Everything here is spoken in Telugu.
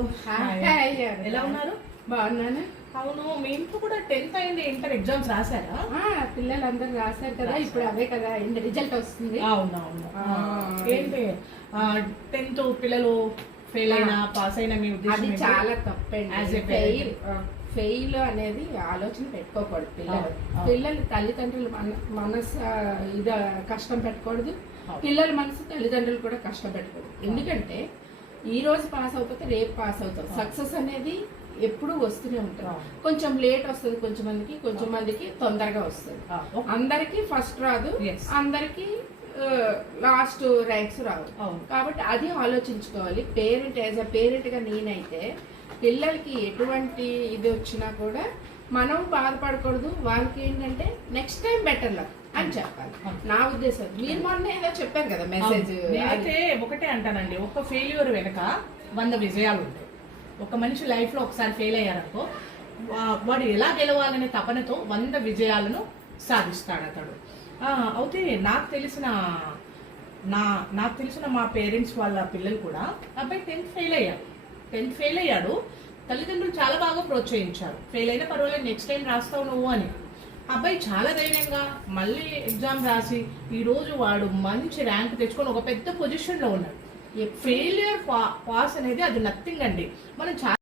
ఎలా ఉన్నారు? బాగున్నాను. అవును, మీ ఇంట్లో కూడా 10th అయింది, ఇంటర్ ఎగ్జామ్స్ రాశారా? పిల్లలందరూ రాశారు కదా, ఇప్పుడు అదే కదా రిజల్ట్ వస్తుంది. అవునవును. ఏంటి 10th పిల్లలు ఫెయిల్ అయినా పాస్ అయినా మీ ఉద్దేశం? అది చాలా తప్పండి. ఫెయిల్ అనేది ఆలోచన పెట్టుకోకూడదు. పిల్లలు తల్లిదండ్రులు మనసు ఇది కష్టం పెట్టకూడదు, పిల్లల మనసు తల్లిదండ్రులు కూడా కష్టం పెట్టకూడదు. ఎందుకంటే ఈ రోజు పాస్ అవుతే రేపు పాస్ అవుతాం. సక్సెస్ అనేది ఎప్పుడు వస్తూనే ఉంటాం. కొంచెం లేట్ వస్తుంది కొంచెం మందికి తొందరగా వస్తుంది. అందరికి ఫస్ట్ రాదు, అందరికి లాస్ట్ ర్యాంక్స్ రావు. కాబట్టి అది ఆలోచించుకోవాలి. పేరెంట్ యాజ్ అ పేరెంట్ గా నేనైతే పిల్లలకి ఎటువంటి ఇది వచ్చినా కూడా మనం బాధపడకూడదు. వాళ్ళకి ఏంటంటే నెక్స్ట్ టైం బెటర్ లక్ అని చెప్పాలి, నా ఉద్దేశం. మీరు మొన్న ఏదో చెప్పారు కదా మెసేజ్. అయితే ఒకటే అంటానండి, ఒక ఫెయిల్యూర్ వెనక 100 విజయాలు ఉంటాయి. ఒక మనిషి లైఫ్ లో ఒకసారి ఫెయిల్ అయ్యారనుకో, వాడు ఎలా గెలవాలనే తపనతో 100 విజయాలను సాధిస్తాడు అతడు. అయితే నాకు తెలిసిన మా పేరెంట్స్ వాళ్ళ పిల్లలు కూడా, అబ్బాయి 10th ఫెయిల్ అయ్యాడు, తల్లిదండ్రులు చాలా బాగా ప్రోత్సహించారు. ఫెయిల్ అయినా పర్వాలేదు, నెక్స్ట్ టైం రాస్తావు నువ్వు అని. అబ్బాయి చాలా ధైర్యంగా మళ్ళీ ఎగ్జామ్ రాసి ఈరోజు వాడు మంచి ర్యాంక్ తెచ్చుకొని ఒక పెద్ద పొజిషన్లో ఉన్నాడు. ఫెయిల్యూర్ పాస్ అనేది అది నథింగ్ అండి. మనం